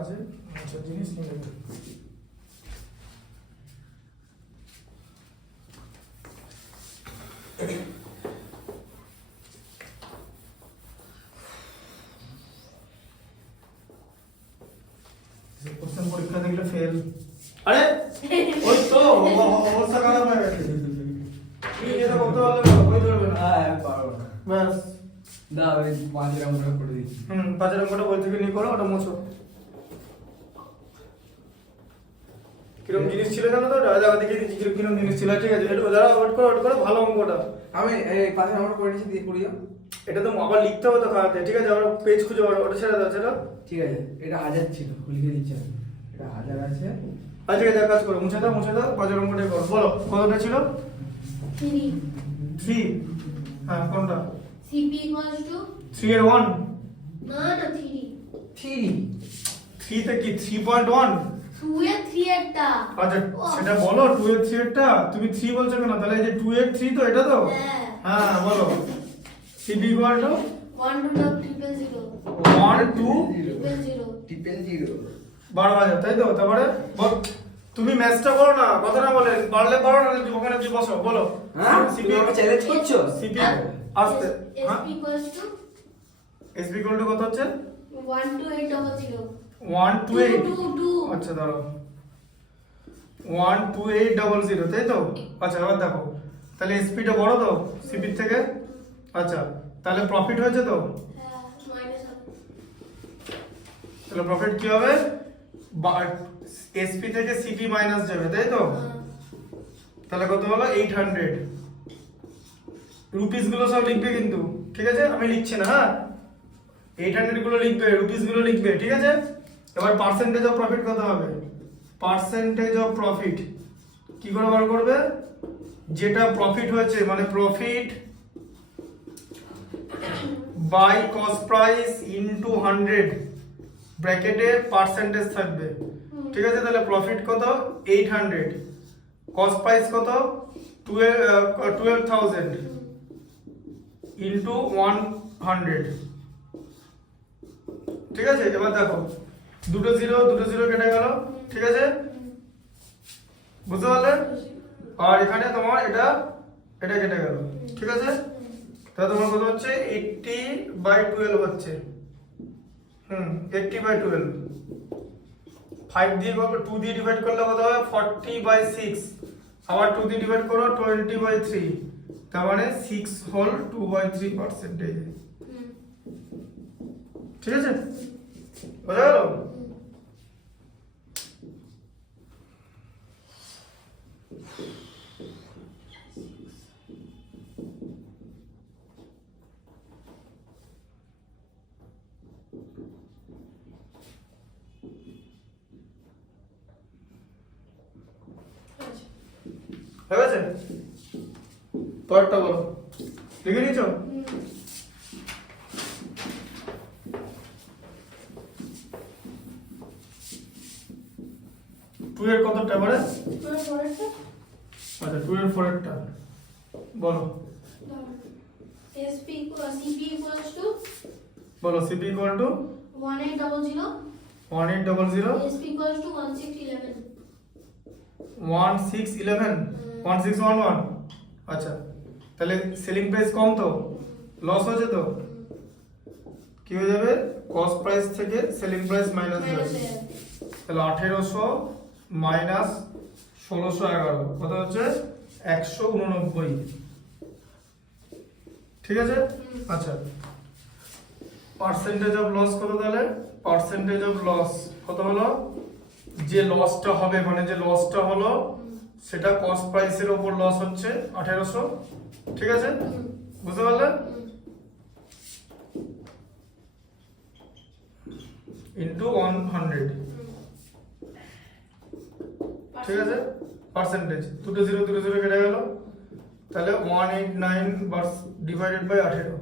আছে আচ্ছা জিনিস নিয়ে নেবে কোশ্চেন পরীক্ষা দেখলে ফেল আরে ওই তো অবস্থা খারাপ হয়ে গেছে কি যেটা করতে পারলে ওই ধরবে না হ্যাঁ পারবো না ব্যাস না ওই 5 নম্বর করে দিচ্ছি 5 নম্বরটা বই থেকে নিয়ে করো ওটা মোছো কিরকম জিনিস ছিল জানো তো দাদা দেখে দিচ্ছি কিরকম জিনিস ছিল ঠিক আছে একটু দাঁড়া ওয়েট করো ভালো অঙ্কটা আমি এই 5 নম্বর করে নিচ্ছি দিয়ে করিও এটা তো আবার লিখতে হবে তো খাতাতে ঠিক আছে আবার পেজ খুঁজে ওটা ছেড়ে দাও ছেড়ে ঠিক আছে এটা 1000 ছিল লিখে দিচ্ছি আমি এটা 1000 আছে আচ্ছা ঠিক আছে কাজ করো মুছে দাও 5 নম্বরটা করো বলো কতটা ছিল 3 3 হ্যাঁ কোনটা CP equals to 3 এর 1 না 3 3 3 তে কি 3.1 2 এর 3 একটা আচ্ছা সেটা বলো 2 এর 3 এরটা তুমি 3 বলছো কেন তাহলে এই যে 2 এর 3 তো এটা তো হ্যাঁ হ্যাঁ বলো CB equal to 1 to 0 1 2 0 12,000 তাই তো তারপরে বল তুমি ম্যাথটা করো না কথা না বলে পারলে পারো না ওখানে কি বসো বলো হ্যাঁ তুমি আমাকে চ্যালেঞ্জ করছো CB আসতে হ্যাঁ SP equals to SB equal to কত হচ্ছে 1 to 8 0 1 to 8 2 আচ্ছা দাঁড়াও 1 to 8 0 তাই তো আচ্ছা এবার দেখো তাহলে এসপি টা বড় তো সিপি থেকে আচ্ছা তাহলে প্রফিট হয়েছে তো হ্যাঁ মাইনাস তাহলে প্রফিট কি হবে এসপি থেকে সিপি মাইনাস যাবে তাই তো তাহলে কত হলো 800 রুপিস গুলো সব লিখবে কিন্তু ঠিক আছে আমি লিখছি না হ্যাঁ 800 গুলো লিখবে রুপিস গুলো লিখবে ঠিক আছে এবার পার্সেন্টেজ অফ প্রফিট কত হবে পার্সেন্টেজ অফ প্রফিট কি করে বার করবে যেটা প্রফিট হয়েছে মানে profit by cost price into 100 ব্র্যাকেটে পার্সেন্টেজ থাকবে ঠিক আছে তাহলে প্রফিট কত 800 কস্ট প্রাইস কত 12000 ইনটু 100 ঠিক আছে এবার দেখো দুটো জিরো কেটে গেল ঠিক আছে বুঝতে পারলে আর এখানে তোমার এটা কেটে গেল ঠিক আছে তাহলে তোমার কত হচ্ছে 80/12 হচ্ছে 80/12 5 দিয়ে 2 দিয়ে ডিভাইড করলে কত হবে 40/6 আবার 2 দিয়ে ডিভাইড করো 20/3 তার মানে 6 হোল 2/3% ঠিক আছে বোঝা গেল হয়ে গেছে পরেরটা বলো লিখে নিয়েছো টু এর কতটা এবারে আচ্ছা 2 এর 4 এরটা বলো CP equals to বলো CP equal to 1800 1800 SP equals to 1611 1611 1611 আচ্ছা তাহলে সেলিং প্রাইস কম তো লস হয়েছে তো কি হয়ে যাবে কস্ট প্রাইস থেকে সেলিং প্রাইস মাইনাস হয়ে যাবে তাহলে 1800 মাইনাস 1611 কত হচ্ছে 189 ঠিক আছে আচ্ছা পার্সেন্টেজ অফ লস কত তাহলে পার্সেন্টেজ অফ লস কত হলো যে লসটা হবে মানে যে লসটা হলো সেটা কস্ট প্রাইসের উপর লস হচ্ছে 1800 ঠিক আছে বুঝতে পারলে ইনটু 100 ঠিক আছে পার্সেন্টেজ দুটো জিরো কেটে গেল তাহলে 189 ডিভাইডেড বাই 18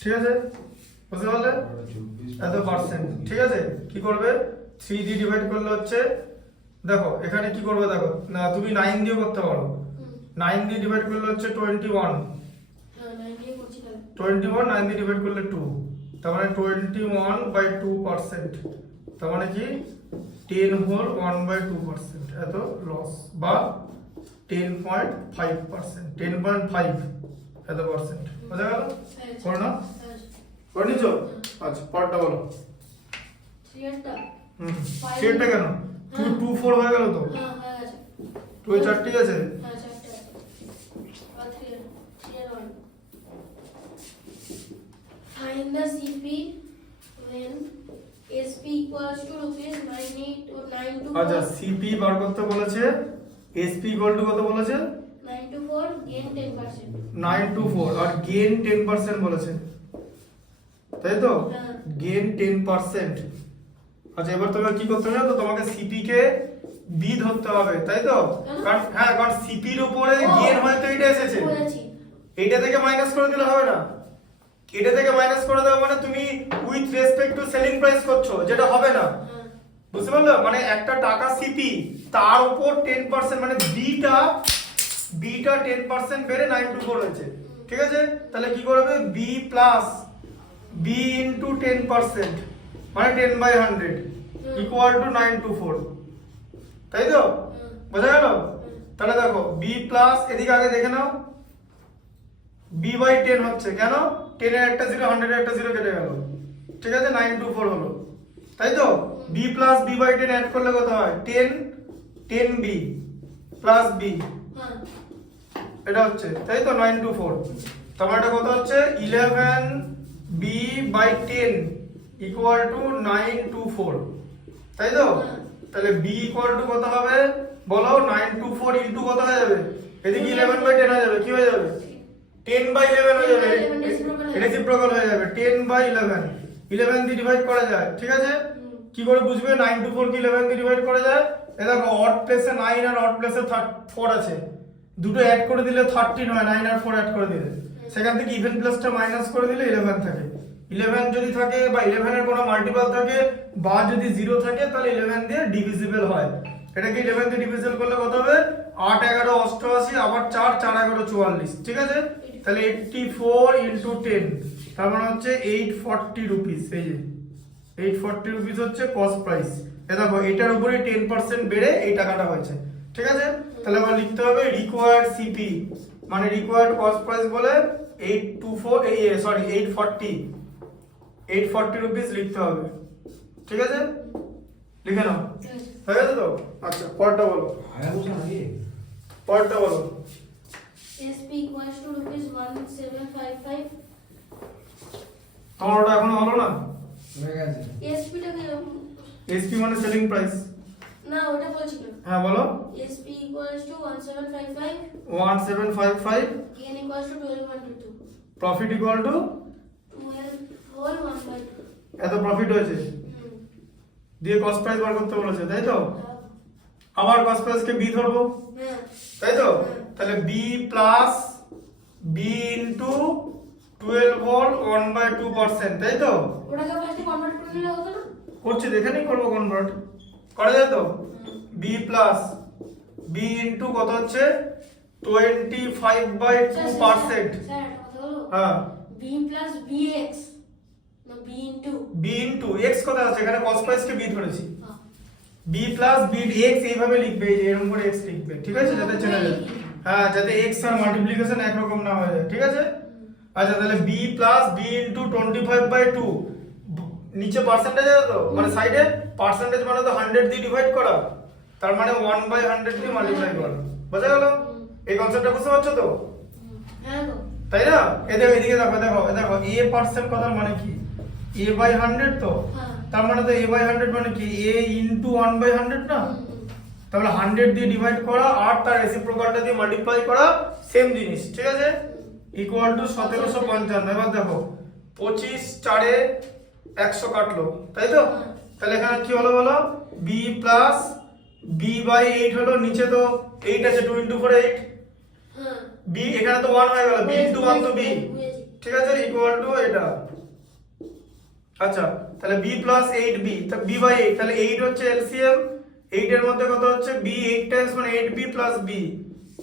ঠিক আছে বুঝতে পারলে এত পার্সেন্ট ঠিক আছে কি করবে 3 দিয়ে ডিভাইড করলে হচ্ছে দেখো এখানে কি করবে দেখো না তুমি 9 দিয়ে করতে পারো 9 দিয়ে ডিভাইড করলে হচ্ছে 21 9 দিয়ে ডিভাইড করলে 2 তার মানে 21/2%, তার মানে কি 10 হোল 1/2% এত লস, বা 10.5%, 10.5 এত পার্সেন্ট। বোঝা গেল? করো না, করে নিছো? আচ্ছা পরটা বলো। 3 এরটা সেটা কেন 2 4 হয়ে গেল তো, হ্যাঁ হয়ে গেছে। 2 এ 4টি আছে। হ্যাঁ 4টা আর 3 এর 1 find the CP when SP equals to rupees 98 or 9 আচ্ছা to সিপি বার করতে বলেছে, এসপি ইকুয়াল টু কত বলেছে? 9 to 4 gain 10%। 9 to 4 R gain 10% বলেছে, তাই তো? হ্যাঁ। গেন 10%। আচ্ছা এবার তোমাকে কি করতে হবে, তো তোমাকে সিপি কে বি ধরতে হবে, তাই তো? কেন? কারণ হ্যাঁ, কারণ সিপির উপরে ও, গেন হয়তো এটা এসেছে, বুঝেছি। এইটা থেকে মাইনাস করে দিলে হবে না, এটা থেকে মাইনাস করে দেওয়া মানে তুমি with respect to selling price করছো, যেটা হবে না। হ্যাঁ বুঝতে পারলে? মানে একটা টাকা সিপি তার উপর 10% মানে বিটা 10% বেড়ে 9 to 4 হয়েছে, ঠিক আছে? তাহলে কি করবে, বি প্লাস বি ইনটু 10% মানে 10/100 ইকুয়াল টু 9 to 4, তাই তো? বোঝা গেল? তাহলে দেখো বি প্লাস, এদিকে আগে দেখে নাও, বি বাই 10 হচ্ছে কেন, 10 এর একটা 0 100 এর একটা 0 কেটে গেল, ঠিক আছে? 9 to 4 হলো, তাই তো? B plus B by 10 add করলে কত হয়, 10 বি প্লাস বি, হ্যাঁ এটা হচ্ছে, তাই তো? 9 to 4, তারপর এটা কত হচ্ছে, 11 B by 10 equal to 9 to 4, তাই তো? তাহলে বি ইকুয়াল টু কত হবে বলো, 9 to 4 ইনটু কত হয়ে যাবে, এদিকে 11/10 হয়ে যাবে, কি হয়ে যাবে, 10/11 হয়ে যাবে, 10/11 রেসিপ্রোকাল হয়ে যাবে, 10/11 11 দিয়ে ডিভাইড করা যায়, ঠিক আছে? কি করে বুঝবে 9 to 4 কি 11 দিয়ে ডিভাইড করা যায়? এই দেখো অড প্লেসে 9 আর অড প্লেসে 4 আছে, দুটো অ্যাড করে দিলে 13 হয়, 9 আর 4 অ্যাড করে দিলে সেখান থেকে ইভেন প্লাসটা মাইনাস করে দিলে 11 থাকে। 11 যদি থাকে বা 11 এর কোনো মাল্টিপল থাকে বা যদি 0 থাকে তাহলে 11 দিয়ে ডিভিজিবল হয়। এটাকে 11 দিয়ে ডিভিজিবল করলে কত হবে, 8 11 88 আবার 4 4 11 44, ঠিক আছে? তাহলে 84 ইনটু 10 তার মানে হচ্ছে 840 রুপিস, এই যে 840 রুপিস হচ্ছে কস্ট প্রাইস। এ দেখো এটার উপরে 10% বেড়ে এই টাকাটা হয়েছে, ঠিক আছে? তাহলে আমরা লিখতে হবে রিকোয়ার্ড সিপি মানে রিকোয়ার্ড কস্ট প্রাইস বলে 840 রুপিস লিখতে হবে, ঠিক আছে? লিখে নাও, হয়ে গেছে তো? আচ্ছা পরটা বলো, পরটা বলো। SP equals to rupees 1755। তোমার ওটা এখনো হলো না? হয়ে গেছে। SP টাকে এসপি মানে সেলিং প্রাইস। না ওটা বলছিল। হ্যাঁ বলো। SP equals to 1755 1755 gain equals to 12/2 profit equal to 12 whole 1/2। এত প্রফিট হয়েছে দিয়ে কস্ট প্রাইস বার করতে বলেছে, তাই তো? আবার কস্ট প্রাইসকে বি ধরবো, হ্যাঁ তাই তো? তাহলে B plus B into 12 whole 1/2%, তাই তো? ওটাকে ফার্স্টে কনভার্ট করে নিলে হতো না? করছি দেখে নি, করবো কনভার্ট করা যায় তো? বি প্লাস বি ইনটু কত হচ্ছে 25/2%, স্যার একটা কথা বলো, হ্যাঁ b plus bx না b into B into X কথা আছে এখানে, কস্ট প্রাইসকে বি ধরেছি, বি প্লাস বি এক্স এইভাবে লিখবে, এই যে এরকম করে এক্স লিখবে, ঠিক আছে? যাতে চেনা যায়, হ্যাঁ যাতে এক্স আর মাল্টিপ্লিকেশন একরকম না হয়ে যায়, ঠিক আছে? আচ্ছা তাহলে বি প্লাস বি ইনটু 25/2, নিচে পার্সেন্টেজ আছে তো, মানে সাইডে পার্সেন্টেজ মানে তো 100 দিয়ে ডিভাইড করা, তার মানে 1/100 দিয়ে মাল্টিপ্লাই করা, বোঝা গেল? এই কনসেপ্টটা বুঝতে পারছো তো? হ্যাঁ গো তাই না? এদিকে এদিকে দেখো দেখো দেখো এ পার্সেন্ট কথার মানে কি, a বাই 100 তো, হ্যাঁ তার মানে তো a বাই 100 মানে কি a ইনটু 1/100 না, তাহলে 100 দিয়ে ডিভাইড করা আর তার রেসিপ্রোকালটা দিয়ে মাল্টিপ্লাই করা সেম জিনিস, ঠিক আছে? Equal to 1755। এবার দেখো 25 4 এ 100 কাটলো, তাই তো? তাহলে এখানে কি হলো বলো, b প্লাস b বাই 8 হলো, নিচে তো 8 আছে, 2 ইনটু 4 8, হ্যাঁ b এখানে তো 1 হয়ে গেল, b ইনটু 1 তো b, ঠিক আছে? ইকুয়াল টু এটা, আচ্ছা তাহলে b প্লাস 8b, তা b বাই 8, তাহলে 8 হচ্ছে এলসিএম, 8 এর মধ্যে কত হচ্ছে b 8 টাইমস মানে 8b plus b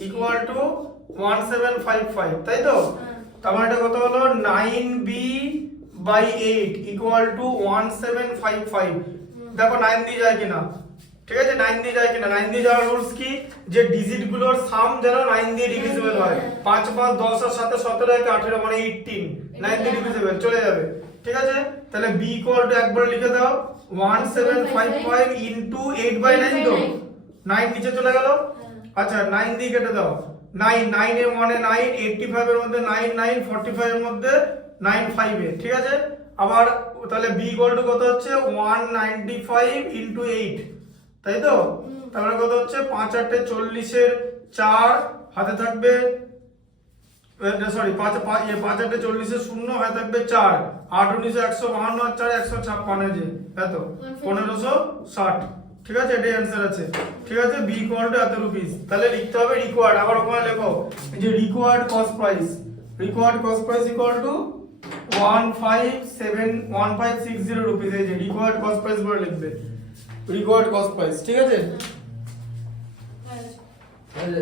equal to 1755, তাই তো? তার মানে এটা কত হলো 9b বাই 8 ইকুয়াল টু 1755। দেখো 9 দিয়ে যায় কিনা, ঠিক আছে 9 দিয়ে যায় কিনা। 9 দিয়ে যাওয়ার রুলস কি, যে ডিজিট গুলোর সাম যেন 9 দিয়ে ডিভিজিবল হয়। 5 5 10 এর সাথে 17 একে 18 মানে 18, 9 দিয়ে ডিভিজিবল চলে যাবে, ঠিক আছে। তাহলে b ইকুয়াল টু একবার লিখে দাও 1755 ইনটু 8 বাই 9, তো 9 নিচে চলে গেল। আচ্ছা 9 দিয়ে কেটে দাও, 9 9 এর মানে 9, 85 এর মধ্যে 9 9, 45 এর মধ্যে 9 5 এ, ঠিক আছে। আবার তাহলে b ইকুয়াল টু কত হচ্ছে 195 ইনটু 8, তাই তো। তাহলে কত হচ্ছে 5 8 40 এর 4 হাতে থাকবে, সরি 5 5 8 40 এর 0 হাতে থাকবে 4, 8 19 152 আর 4 156 যে এত 1560, ঠিক আছে। এটাই অ্যানসার আছে, ঠিক আছে। b ইকুয়াল টু এত রুপিস। তাহলে লিখতে হবে রিকোয়ার্ড, আবার ওখানে লেখো যে required cost price, required cost price equal to 1560 rupees. এই যে রিকোয়ার্ড কস্ট প্রাইস বলে লিখবে, রিকোয়ার্ড কস্ট প্রাইস, ঠিক আছে। হ্যাঁ। এই যে